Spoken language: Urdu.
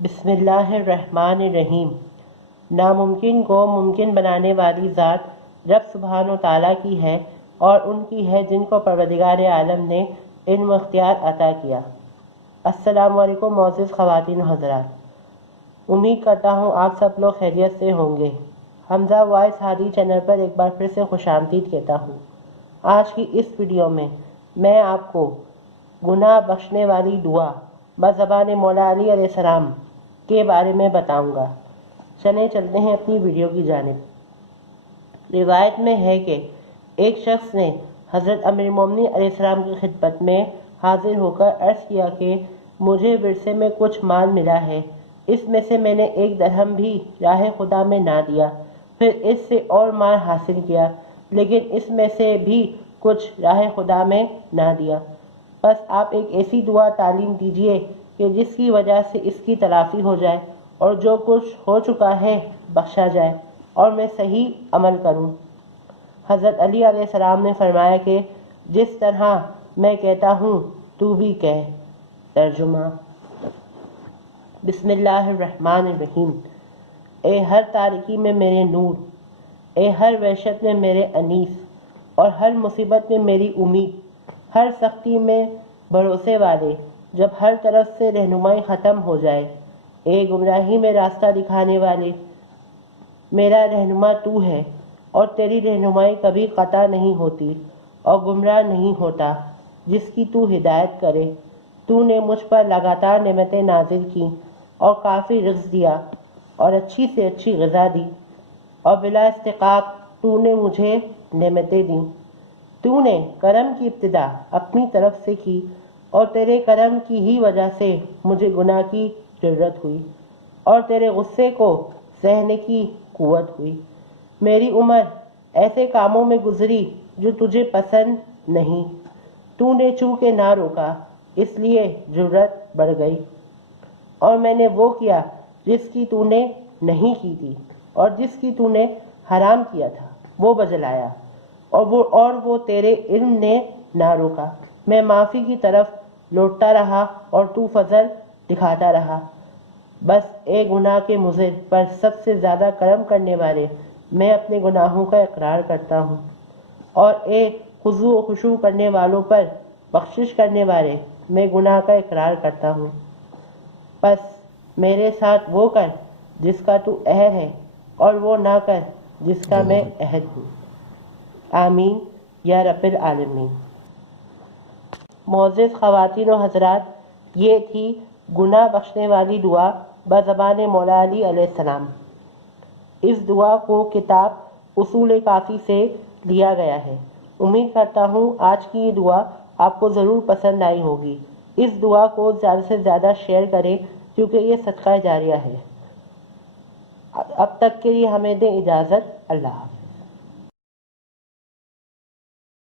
بسم اللہ الرحمن الرحیم۔ ناممکن کو ممکن بنانے والی ذات رب سبحانہ و تعالیٰ کی ہے اور ان کی ہے جن کو پروردگار عالم نے علم و اختیار عطا کیا۔ السلام علیکم معزز خواتین و حضرات، امید کرتا ہوں آپ سب لوگ خیریت سے ہوں گے۔ حمزہ وائس ہادی چینل پر ایک بار پھر سے خوش آمدید کہتا ہوں۔ آج کی اس ویڈیو میں آپ کو گناہ بخشنے والی دعا بزبان مولا علی علیہ السلام کے بارے میں بتاؤں گا۔ چلیں چلتے ہیں اپنی ویڈیو کی جانب۔ روایت میں ہے کہ ایک شخص نے حضرت امیر المومنین علیہ السلام کی خدمت میں حاضر ہو کر عرض کیا کہ مجھے ورثے میں کچھ مال ملا ہے، اس میں سے میں نے 1 درہم بھی راہ خدا میں نہ دیا، پھر اس سے اور مال حاصل کیا لیکن اس میں سے بھی کچھ راہ خدا میں نہ دیا۔ بس آپ ایک ایسی دعا تعلیم دیجئے کہ جس کی وجہ سے اس کی تلافی ہو جائے اور جو کچھ ہو چکا ہے بخشا جائے اور میں صحیح عمل کروں۔ حضرت علی علیہ السلام نے فرمایا کہ جس طرح میں کہتا ہوں تو بھی کہہ۔ ترجمہ۔ بسم اللہ الرحمن الرحیم۔ اے ہر تاریکی میں میرے نور، اے ہر وحشت میں میرے انیس، اور ہر مصیبت میں میری امید، ہر سختی میں بھروسے والے، جب ہر طرف سے رہنمائی ختم ہو جائے، اے گمراہی میں راستہ دکھانے والے، میرا رہنما تو ہے اور تیری رہنمائی کبھی قطع نہیں ہوتی اور گمراہ نہیں ہوتا جس کی تو ہدایت کرے۔ تو نے مجھ پر لگاتار نعمتیں نازل کی اور کافی رزق دیا اور اچھی سے اچھی غذا دی اور بلا استحقاق تو نے مجھے نعمتیں دیں۔ تو نے کرم کی ابتدا اپنی طرف سے کی اور تیرے کرم کی ہی وجہ سے مجھے گناہ کی ضرورت ہوئی اور تیرے غصے کو سہنے کی قوت ہوئی۔ میری عمر ایسے کاموں میں گزری جو تجھے پسند نہیں، تو نے چونکہ نہ روکا اس لیے ضرورت بڑھ گئی، اور میں نے وہ کیا جس کی تو نے نہیں کی تھی، اور جس کی تو نے حرام کیا تھا وہ بجلایا، اور وہ تیرے علم نے نہ روکا۔ میں معافی کی طرف لوٹتا رہا اور تو فضل دکھاتا رہا۔ بس اے گناہ کے مضر پر سب سے زیادہ کرم کرنے والے، میں اپنے گناہوں کا اقرار کرتا ہوں، اور اے خضوع و خشوع کرنے والوں پر بخشش کرنے والے، میں گناہ کا اقرار کرتا ہوں۔ بس میرے ساتھ وہ کر جس کا تو عہد ہے اور وہ نہ کر جس کا میں عہد ہوں۔ آمین یا رب العالمین۔ معزز خواتین و حضرات، یہ تھی گناہ بخشنے والی دعا بزبان مولا علی علیہ السلام۔ اس دعا کو کتاب اصول کافی سے لیا گیا ہے۔ امید کرتا ہوں آج کی یہ دعا آپ کو ضرور پسند آئی ہوگی۔ اس دعا کو زیادہ سے زیادہ شیئر کریں کیونکہ یہ صدقہ جاریہ ہے۔ اب تک کے لیے ہمیں دیں اجازت۔ اللہ حافظ۔